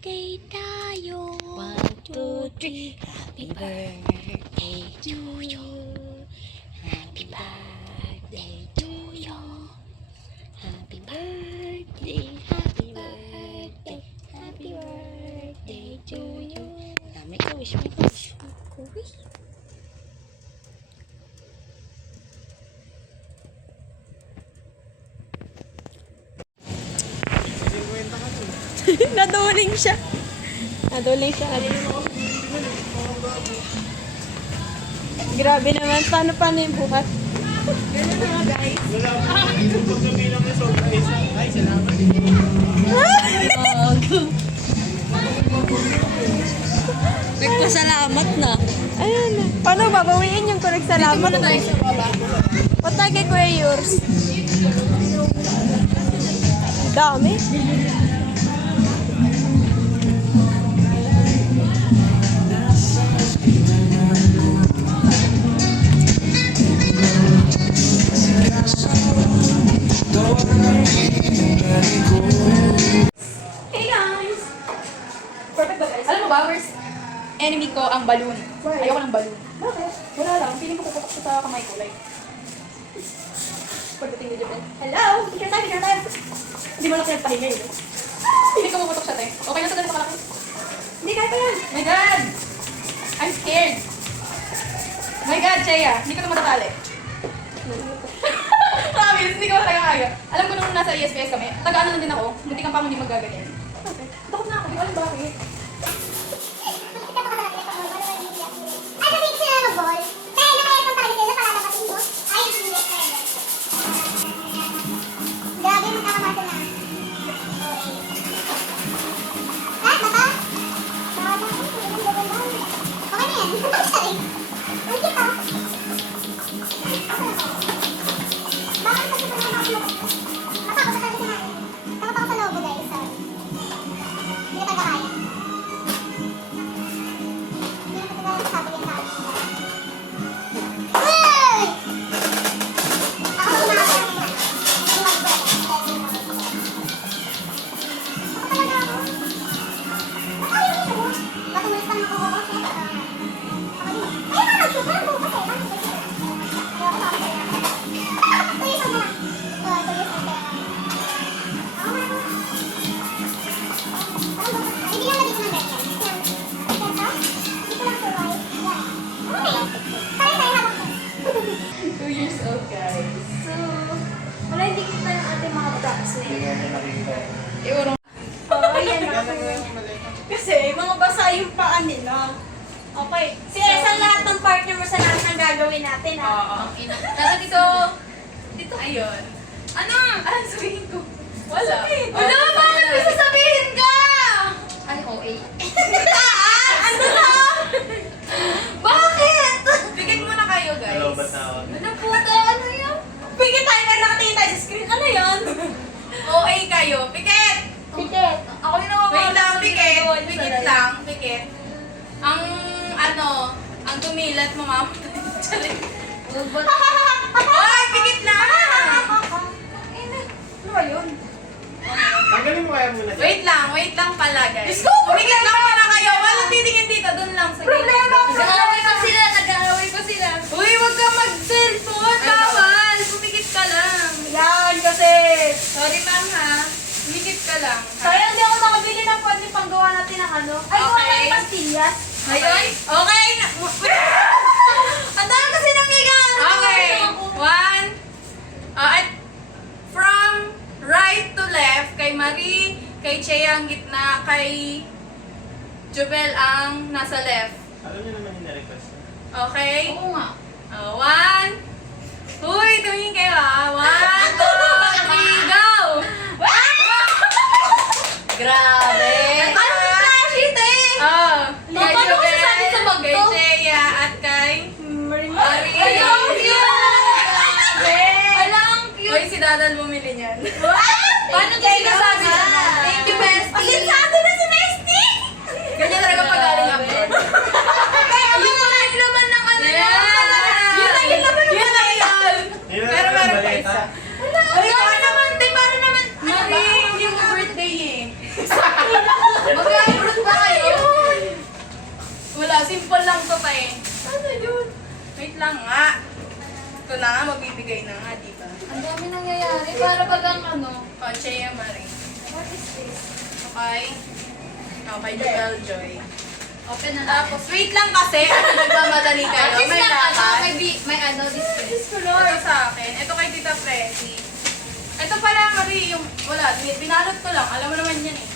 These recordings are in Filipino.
birthday tayo. 1, 2, 3. Happy birthday to you. Happy birthday to you. Happy birthday, happy birthday, happy birthday to you. Make a wish, make a wish, make a wish. Naduling siya. Naduling siya. Grabe naman. Paano yung buhat? Ganun na nga guys. Pag lumilang na sobra isa. Ay, salamat. Nagpasalamat na. Ayun. Paano babawiin yung kung nagsalamat? Dito tayo sa baba. Punta kay Kuya Yours. Dami. Hey guys! Perfect ba guys? Alam mo ba, worst enemy ko ang balloon. Ayoko ng balloon. Bakit? Wala lang. Feeling ko puputok siya sa kamay ko. Like, pagdating ni Jebel. Hello! Picture time, picture time! Hindi mo lang pinagpahinga yun. Feeling ko puputok siya, te. Okay na sa ganito kalaki. Hindi, kaya pa yan. My God! I'm scared. My God, Chea. Hindi ko ito matatali. Promise, hindi ko talaga kaya. Alam ko nung nasa ESPS kami, taga-ano na din ako, munti kang pa hindi magaganyan. Okay. Takot na ako, hindi ko alam bakit. Ay, sabihin ko sila mag-ball. Dahil nakayapang talaga sila, palalabasin mo. Ay, hindi. Grabe, magkakamasa na. Ah, baka? Baka na. Okay na yan. Sorry. Ang cute ah. Bakit kasi pa naman ako matakot sa talaga natin. Takot ako sa lobo guys. Sorry. Hindi na talaga kaya. Hindi na talaga sabi yung tao. Hey! Ako umakas na. Yung mag-break. Ako talaga ako. Ba't ayaw mo siya? Matulis pa naman ako ako siya. Ako din. Ayaw ka mag-shoot. Parang bukas eh. Parang bukas eh. Ayaw ko sa ako sa'yo. Tulis mo na. Tulis mo na. Ako na ako. Hindi lang naging ng ganyan. Ito? Hindi ko lang survive. Yeah. Okay. Kaya tayo habang ko. 2 years old, guys. So, wala hindi kita yung ating mga dots na Hindi nga niya nakita. Iurong. Oo, yan kasi mga basa yung paa nila. Okay. Sige, sa lahat ng partner mo sa lahat ng gagawin natin, ha? Oo. Dapat dito. Dito. Ayun. Ano? Ano sabihin ko? Wala. Wala, bakit may sasabihin ka? Ay, OA. Ano na? Bakit? Bigyan muna kayo, guys. Hello, ba't na ako? Ano puto? Ano yun? Pigit tayo na nakatingin tayo sa screen. Ano yan? OA kayo. Pikit! Pigit. Ako yung Wait lang, pikit. Pikit lang. Pikit. Ang, ang tumilat, mamamatay. Charing. Ay, pikit lang! Ano ba yun? Tanggalin mo kaya muna dyan. Wait lang pala, guys. Diyos ko, Pumikit lang muna kayo. Walang titingin dito. Doon lang sa Problema, Nag-aaway pa sila. Nag-aaway pa sila. Uy, wag kang mag-cellphone. Bawal. Pumikit ka lang. Yan kasi. Sorry, ma'am, ha. Pumikit ka lang. ha? Sayang di ako nakabili ng pwede panggawa natin ng ano. Ay, gawa Okay. ng pastillas. Ayun. Okay. Ang dami kasi nangyayari. Okay. One. At from right to left, kay Marie, kay Chea ang gitna, kay Jubel ang nasa left. Alam niyo naman yung na-request niya. Okay? Oo nga. One. Huy, tumingin kayo ha. 1, 2, 3, go! Grabe! Ano sa flashy, te? Oh, No, paano ko sasabi sa bag kay to? Chea at kay Marie. Marie. Ay, ang cute! Ay, ang cute! Hoy, si Dadal bumili niyan. Paano ko sinasabi ka? na? Thank you, Bestie. Asinsabi na si Bestie! Ganyan talaga pag galing abroad. Kaya yun na lang naman ng ano Yeah. Yun na yun naman Yun na yun. Yun na Pero lang, meron pa balita. isa. Wala. Paano naman? Ano ba? Marie, Yung birthday eh. Magkano Para bagang ano. Oh, Chea Marie. What is this? Okay. Okay, Jubel Joy. Open na natin. Tapos, wait lang kasi. Ano nagmamadali kayo? At least May lang, ano, lakad. may ano, display. Ito sa akin. Ito kay Tita Presi. Ito pala, Marie, yung wala. Binalot ko lang. Alam mo naman yan eh.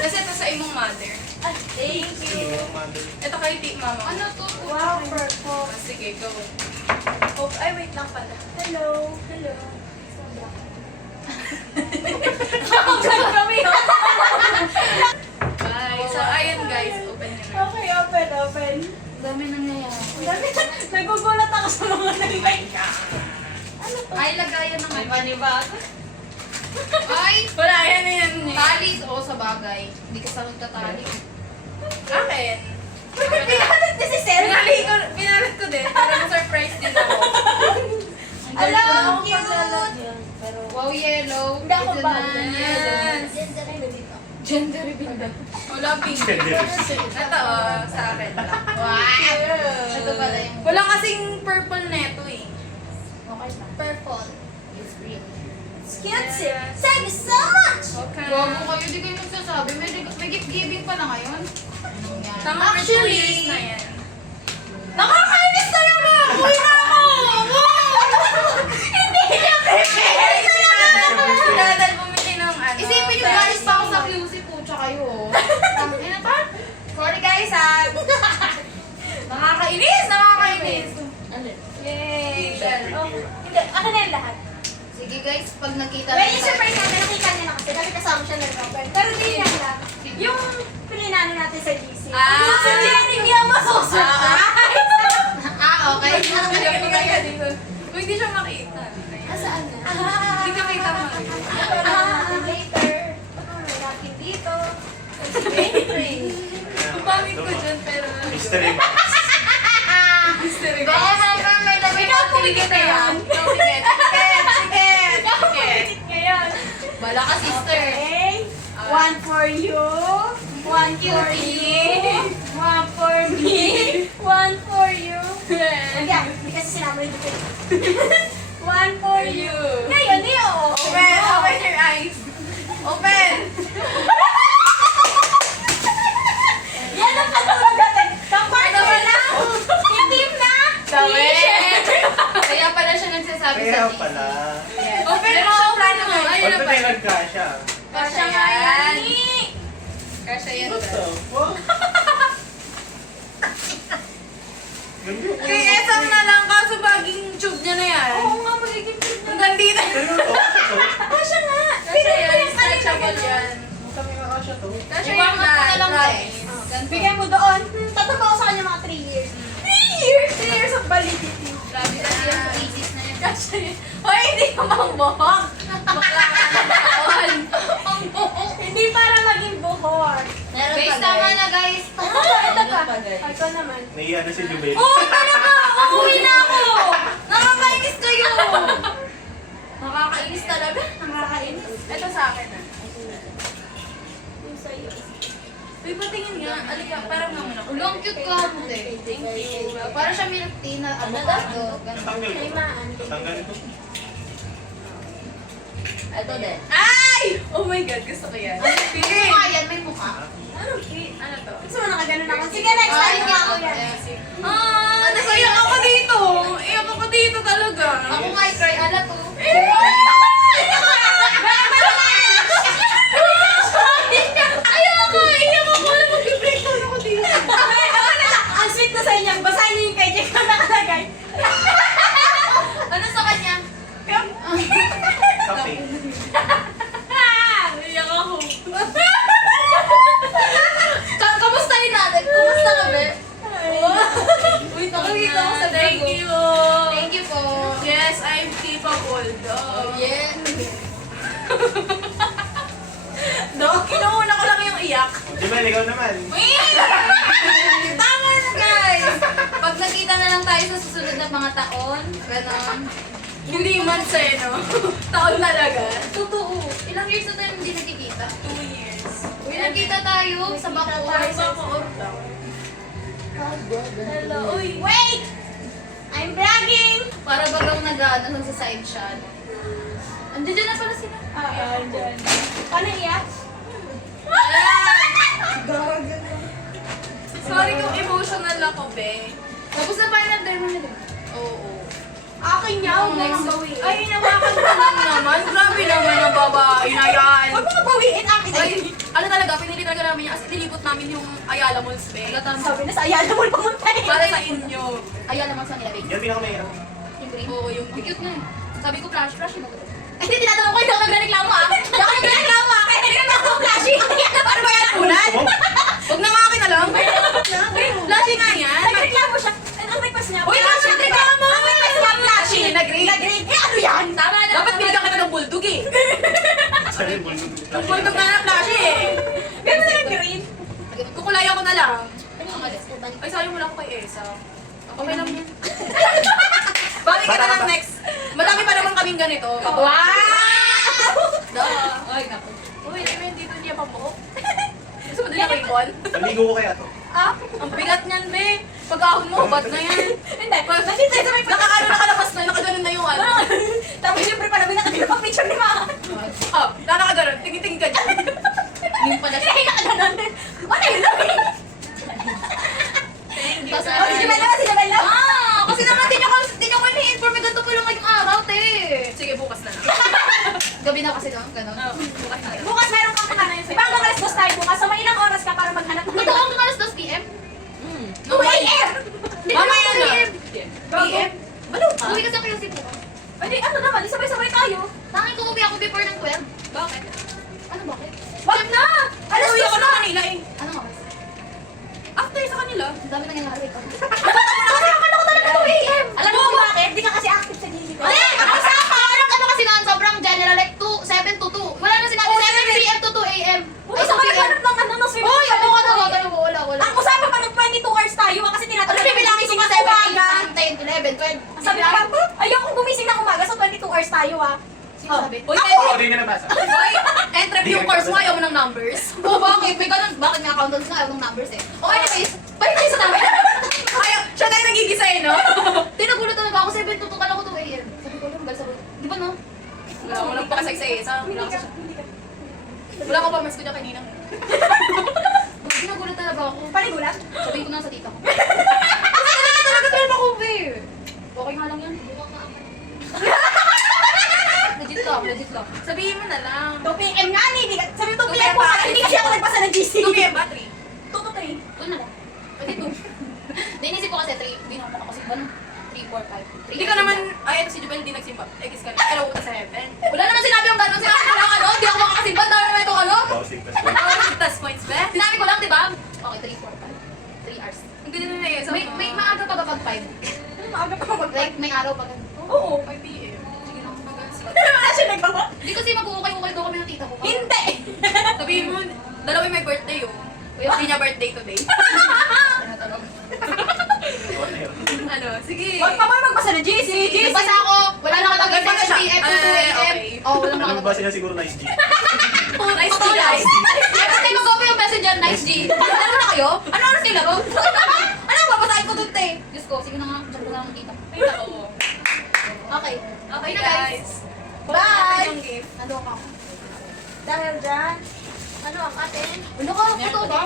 Kasi ito sa imong mother. Thank Sige, mother. Ito kay Mama. Ano to? Wow, purple. Ah, sige, go. Oh, ay, wait lang pala. Hello. Hello. Vlog kami. Bye. So, ayun guys. Open nyo na. Okay, open, open. Dami nangyayari. Nagugulat ako sa mga nangyayari. Ano to? Ay, lagayan ng may panibago. Ay! Wala, yan. Tali. Oo, sa bagay. Hindi ka sa magtatali. Akin. Pinalot ni si Sir. Pinalit ko din. Para ma-surprise din ako. Alam, cute. Wow, yellow. Hindi ako Ito ba? na. Gender reveal ba? Wala pink. Ito, sa akin lang. Wow! Ito pala yung Wala kasing purple neto eh. okay pa. Purple. It's green. Cute, Sir. Thank you so much. Okay. Gago kayo, di kayo nagsasabi. May gift giving pa na ngayon. Anong yan? Tama, Actually, years na yan. Nakakainis talaga! Uwi na ako! Hindi niya Dadal bumili ng ano. Isipin nyo, galis pa ako sa QC po, tsaka kayo. Tangina pa. Sorry guys, ha? Nakakainis! Nakakainis! Yay! Shell. Oh, hindi, akin na yung lahat. Sige guys, pag nakita Well, yung surprise natin, nakita niya na kasi. Dati kasama siya nag-open. Pero hindi niya lang. Yung pininano natin sa GC. Ah. Yung sa Jeremy ang masosurprise! okay. Nagpagay ka dito. Kung hindi siya makita. Saan na? Hindi ka kita Later. May natin dito. Si Benry. Ang pangit ko dyan, pero... Mystery box. Mystery Baka box. naman may dami Ikaw pumikit na yan. Ticket. Pumikit ngayon. Bala ka, sister. Okay. One for you. One for you. One for me. One for you. Hindi, hindi kasi sinama yung dito. One for you. Ngayon, yun. Open! Open your eyes! Open! Yan ang katulad natin. Kapag Ano ba na? Itim na? Tawid! Kaya pala siya nagsasabi sa Kaya GC. pala. Open mo! Open mo! Ayun na Ba't ba? may nagkasya? Kasya nga yan! yan. Kasya yan. What the fuck? Ganda. Kay Esam na lang kaso baging tube niya na yan. Oo nga, magiging cute na. Hanggang dito. Pero ito. Kasya nga. Kasya yan. Pinag-pinag Stretchable kanina. yan. Kami makasya to. Kasya Iwan yan mo na lang, promise. guys. Bigay mo doon. Tataba ko sa kanya mga 3 years. 3 years? 3 years of validity. Grabe kasi yung thesis na yun. Kasya yan. Hoy, hindi ka mangbohok. Bakla ka ng taon. Ang buhok. Hindi para maging buhor. Guys, tama na guys. Ito pa. Ito naman. Naiya na si Jubel. Oo, talaga! Uuwi na ako! Nakakainis kayo. Nakakainis talaga. Nakakainis. Ito sa akin ah. Yung sa'yo. Uy, patingin nga. Alika, parang nga muna. Ulo, ang cute ko hante. Thank you. Para siya milk tea na avocado. Ganun. Tatanggal ko. Kaimaan. Tatanggal ko. Ito din. Ay! Oh my God, gusto ko yan. Sige. Mukha yan, may mukha. Ano to? Gusto mo nakaganon ako? Sige, next time Ay, ka ako yan. Ah, naiyak ako dito. Iyak ako dito talaga. Ako nga, i-cry ala to. Ayoko! Iyak ako! Mag-breakdown ako dito. Ang sweet na sa inyo. Basahin niyo yung kay Jack na nakalagay. Ano sa kanya? Kape. Iyak ako. Kamustahin natin? Kumusta ka, be? Uy, nakakita ako sa Thank you. Thank you po. Yes, I'm capable. Oh, yeah. No, kinuuna ko lang yung iyak. Jubel, ikaw naman. Tama na, guys. Pag nakita na lang tayo sa susunod na mga taon, ganon. Hindi months eh, no? Taon talaga. Totoo. Ilang years na tayo hindi nakikita? 2 years. Uy, nakita tayo sa Bacoor. Hello. Uy, wait! I'm vlogging! Para bagang nag-side shot. Ano Andiyan na pala sila. Andyan. Paano iyak? Sorry kung emotional ako, be. Tapos na final day mo nila. Oo. Akin niya, Ang huwag next mong bawiin. Ay, nawakan ko lang naman. Grabe naman ang babae na yan. Huwag mong bawiin, akin Ay, din. ano talaga, pinili talaga namin yan. As tinipot namin yung Ayala Malls, be. Sabi na sa Ayala mo pumunta eh. Para sa inyo. Ayala naman sa nilagay. Yan pinakamahirap. Yung green. Oo, yung Ang cute na eh. Sabi ko flash yung mag Ay, hindi, tinatanong ko, hindi ako nagreklamo ah. Hindi ako nagreklamo ah. Kaya hindi naman ako flashy. Ano ba yan, ulan? Huwag na nga akin na lang. Flashy nga yan. Nagreklamo siya. Ang request niya. Uy, flashy, nagreklamo. Ang request niya, flashy. Nag-grade. Nag-grade. Eh, ano yan? Tama na. Dapat binigyan kita ng bulldog eh. Saan yung bulldog? Yung bulldog na flashy eh. Gano'n na nag-grade. Kukulaya ko na lang. Ang alis. Ay, sayang mo lang ko kay Esa. Okay lang yan. Balik ka na lang next. Madami pa naman kaming ganito. Wow! Ay, naku. Uy, Raymond, dito niya pa po. Gusto mo din na ribbon? Paligo ko kaya to. Ah, Ang bigat niyan, be. Pag-ahon mo, bad na yan. hindi. Nandito tayo sa may Nakakaano nakalabas na, nakaganon na yung ano. Tapos siyempre pa namin nakagano pang picture ni Mama. Ah, nakaganon. Tingin-tingin ka dyan. Yung pala siya. Hindi nakaganon. Ano yun? Thank you, Tapos, Oh, si Jabel naman, si Jabel naman. Ah, kasi naman di nyo ko ini-inform na ganito pala ngayong araw, te. Sige, bukas na lang. Gabi na kasi doon, gano'n. Bukas na lang. Bukas meron kang ano. Di ba hanggang alas 2 tayo bukas? So may ilang oras ka para maghanap ng Ito hanggang alas 2 PM. 2 a.m. Mamaya na. PM? Ano? Uwi kasi ako yung sito. Pwede ano naman, sabay-sabay tayo. Tangin ko uwi ako before ng 12. Bakit? Ano bakit? Wag na! Alas Uwi 2 ako na! na kanila eh. Ano oras? After sa kanila. Ang dami nangyayari. Kasi akala ko talaga 2 a.m. Alam mo kung bakit? Di ka kasi active sa GC ko. Hindi! Ang saka! Ano kasi noon? Sobrang general. Like 7 to 2. Wala na sinabi 7 PM to 2 AM. Ay, sa maghanap ng ano ng swimming Uy! pool. Ano ka na? Wala. Ang usapan pa ng 22 hours tayo kasi Ano tinatanong bibilangin ko gumising nga ng 7, umaga. 8, 9, 10, 11, 12. Sabi pa, ayaw kong gumising ng umaga so 22 hours tayo ah. Sino sabi? Uy, Oo, di na nabasa. Uy, entreview course mo, ayaw mo ng numbers. Oh, bakit? May ganun. Bakit nga accountants nga ayaw ng numbers eh? Okay, anyways. Balik tayo sa namin. Ayaw, siya tayo nagigisa eh, no? Tinagulat talaga ako. 7 to 2 ka lang ko 2 AM. Sabi ko lang, sabi. Di ba no? Wala mo lang pakasay sa Hindi ka. Wala ko pa mas ko niya kanina. Tinagulat talaga ako. Paligulat? Sabihin ko na sa tita ko. Kasi talaga tayo makuwi. Okay nga lang yan. Legit lang. Sabihin mo na lang. 2 p.m. nga ni. Sabi 2 2 p.m. po pa. hindi kasi ako nagbasa ng GC. 2 p.m. battery. 2 to 3. Doon na lang. Pwede 2. Hindi, inisip ko kasi 3. Hindi na ako kasi 1, 3, 4, 5. Hindi ka naman, ay ito si Jubel, hindi nagsimba. Kiss ka na. Pero pupunta sa heaven. Wala naman sinabi yung gano'n. Sinabi ko lang ano. Hindi ako makakasimba. Dahil naman ito ano. Pausing pa. Tas points ba? Sinabi ko lang, di ba? Okay, 3, 4, 5. 3 hours. Ang ganda na eh. May maaga pa kapag 5. Maaga pa mag Like, may araw pa ganun. Oo. 5 p.m. Sige lang. Wala siya nagbawa. Hindi kasi mag-uukay-ukay daw kami ng tita ko. Hindi. Sabihin mo, dalawa may birthday oh. Hindi niya birthday today. Ano yun? Ano, sige. Huwag pa ba magbasa ng GC? GC. Nagbasa ako. Wala nakalagay Nagbasa sa siya. 7 PM to 2 AM. Okay. Oh, wala Anong nakalagay. base niya siguro nice G? Nice to guys. Ay, mag-open yung messenger, nice G. Laro na kayo? Ano oras kayo laro? Ano ang babasahin ko dun, te? Diyos ko, sige na nga. Diyan ko na lang kita. Ay, nako. Okay. Okay na, guys. Bye. Yung gift. Nando ka. Dahil dyan, ano ang atin? Ano ka? Ito ba?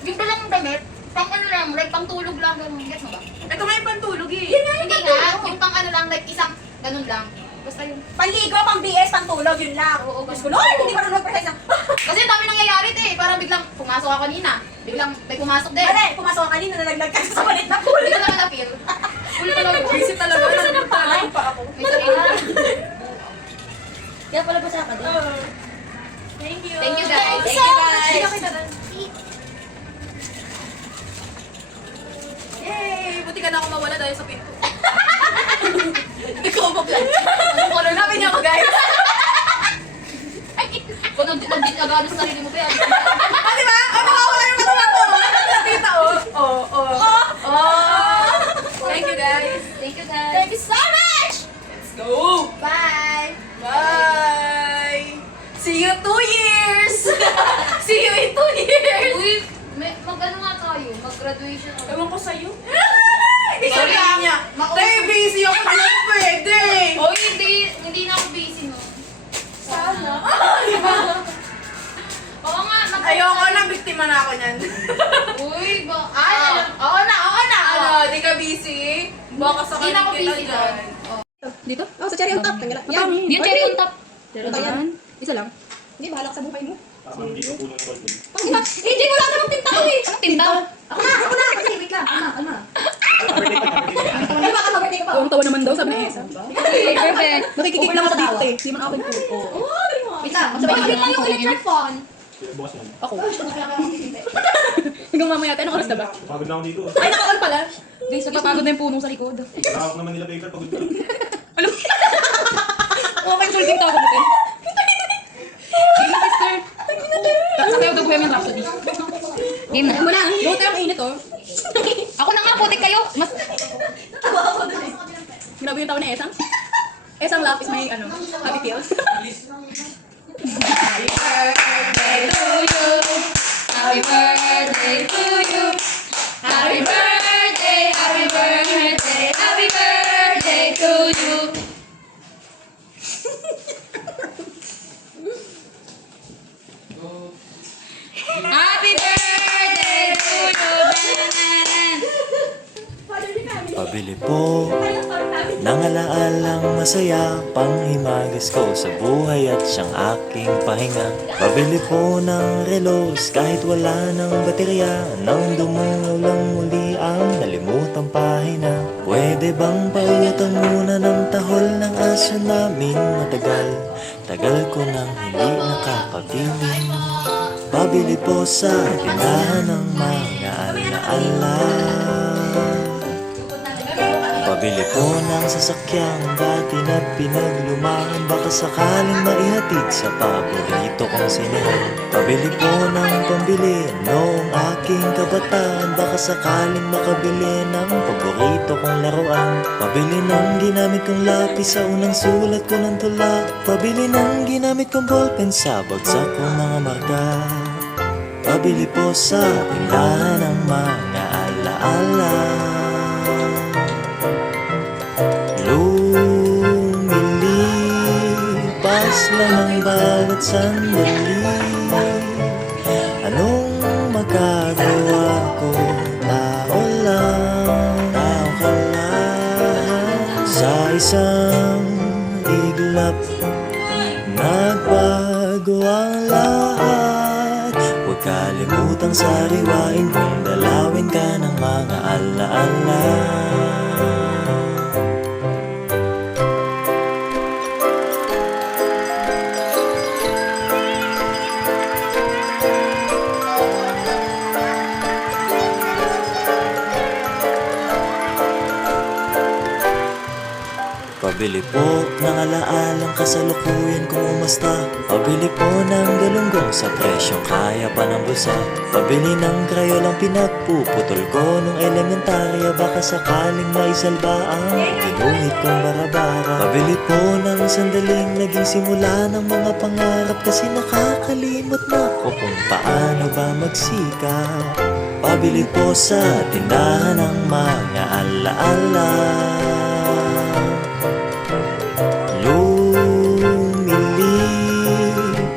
Yung pa lang yung damit. Pang ano lang, like pang tulog lang. Ganun. Gets mo ba? Ito nga yung pantulog eh. Hindi nga. Yung pang ano lang, like isang ganun lang. Basta yung... Panligo, pang BS, pang tulog, yun lang. Oo, Gusto ko, Lord, hindi pa rin mag-precise ng... Kasi ang dami nangyayari, te. Parang biglang pumasok ako kanina. Biglang may pumasok din. Mali, pumasok ka kanina, nalaglag ka sa palit na pool. Hindi ko naman na-feel. Full talaga. Busy talaga. Nandun talaga pa ako. May sarili na. Kaya pala basa ka din. Thank you. Thank you, guys. Thank you guys. Sige, kita na. Yay! Buti ka na ako mawala dahil sa pinto. Hindi ko mag-plan. Anong color Hanapin niyo ako guys. Kung nag-dit agad sa sarili mo, kaya. Ah, di ba? Ah, makawala yung katawan ko. Nakita oh. Oh. Thank you guys. Thank you, guys. Thank you so much! Let's go. Bye! Bye. See you 2 years. See you in 2 years. Uy, mag-ano nga tayo? Mag-graduation. Ewan ko sa'yo. Hindi Sorry. siya niya. Tayo busy ako. Hindi pwede. Uy, hindi na ako busy, no? Ayoko na, biktima na ako niyan. Uy, ba? Oo na. Ano, di ka busy? Baka sa Di na ako kita busy dyan. Dito? Oh, sa cherry on top. Tanggal. Yan. Di yung cherry on top. Ano ba yan? Isa lang. Hindi, bahala ka sa buhay mo. Tama, hindi ko puno yung ball. Tinta. Hindi, wala namang tinta ko eh. Anong tinta? Ako na. Kasi, wait lang. Alma. Ay, baka mag-birthday ka pa. Tawa naman daw, sabi ni Esa. Perfect. Nakikikik lang ako dito eh. Di man akin po. Wait lang. Sabay lang yung electric phone. Bukas yan. Ako. Hanggang mamaya tayo, anong oras na ba? Pagod na ako dito. Ay, naka-on pala. Guys, napapagod na yung puno sa likod. Nakakak naman nila paper, pagod ka. Oo, may sulting tao ko natin. Game na, sister. Sabayaw daw yung Rhapsody. Game na. Muna, go tayo ang init oh. Ako na nga, putik kayo. Mas... Grabe yung tao ni Esang. Esang laugh is my, happy pills. Happy birthday to you. Happy birthday to you. Happy birthday, happy birthday, happy birthday to you. Happy birthday to you. Pabili po ng alaalang masaya, panghimagas ko sa buhay at siyang aking pahinga. Pabili po ng relos kahit wala ng baterya, nang dumungaw lang muli ang nalimutang pahina. Pwede bang pautang muna ng tahol ng aso namin matagal? Tagal ko nang hindi nakakabili. Pabili po sa tindahan ng mga alaala. Pabili po ng sasakyang dati na pinaglumaan, baka sakaling maihatid sa paborito kong sinehan. Pabili po ng pambili noong aking kabataan, baka sakaling makabili ng paborito kong laruan. Pabili ng ginamit kong lapis sa unang sulat ko ng tula. Pabili ng ginamit kong ballpen sa bagsak kong mga marka. Pabili po sa tindahan ng mga alaala. Lumilipas lang ang bawat sandali. Anong magagawa ko? Tao lang, tao ka lang. Sa isang iglap, nagbago ang lahat. Huwag kalimutang sariwain kung dalawin ka ng mga alaala. Pabili po ng alaalang kasalukuyan kung umasta. Pabili po ng galunggong sa presyong kaya pa ng bulsa. Pabili ng krayolang pinagpuputol ko nung elementarya, baka sakaling maisalba ang ginuhit kong barabara. Pabili po ng sandaling naging simula ng mga pangarap, kasi nakakalimot na ko kung paano ba magsikap. Pabili po sa tindahan ng mga alaala.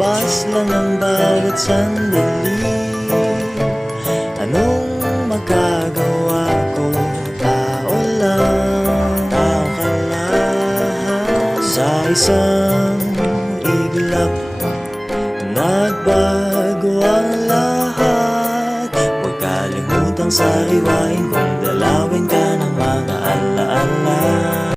Lumilipas lang ang bawat sandali. Anong magagawa ko? Tao lang, tao ka lang. Sa isang iglap, nagbago ang lahat. Huwag kalimutang sariwain kung dalawin ka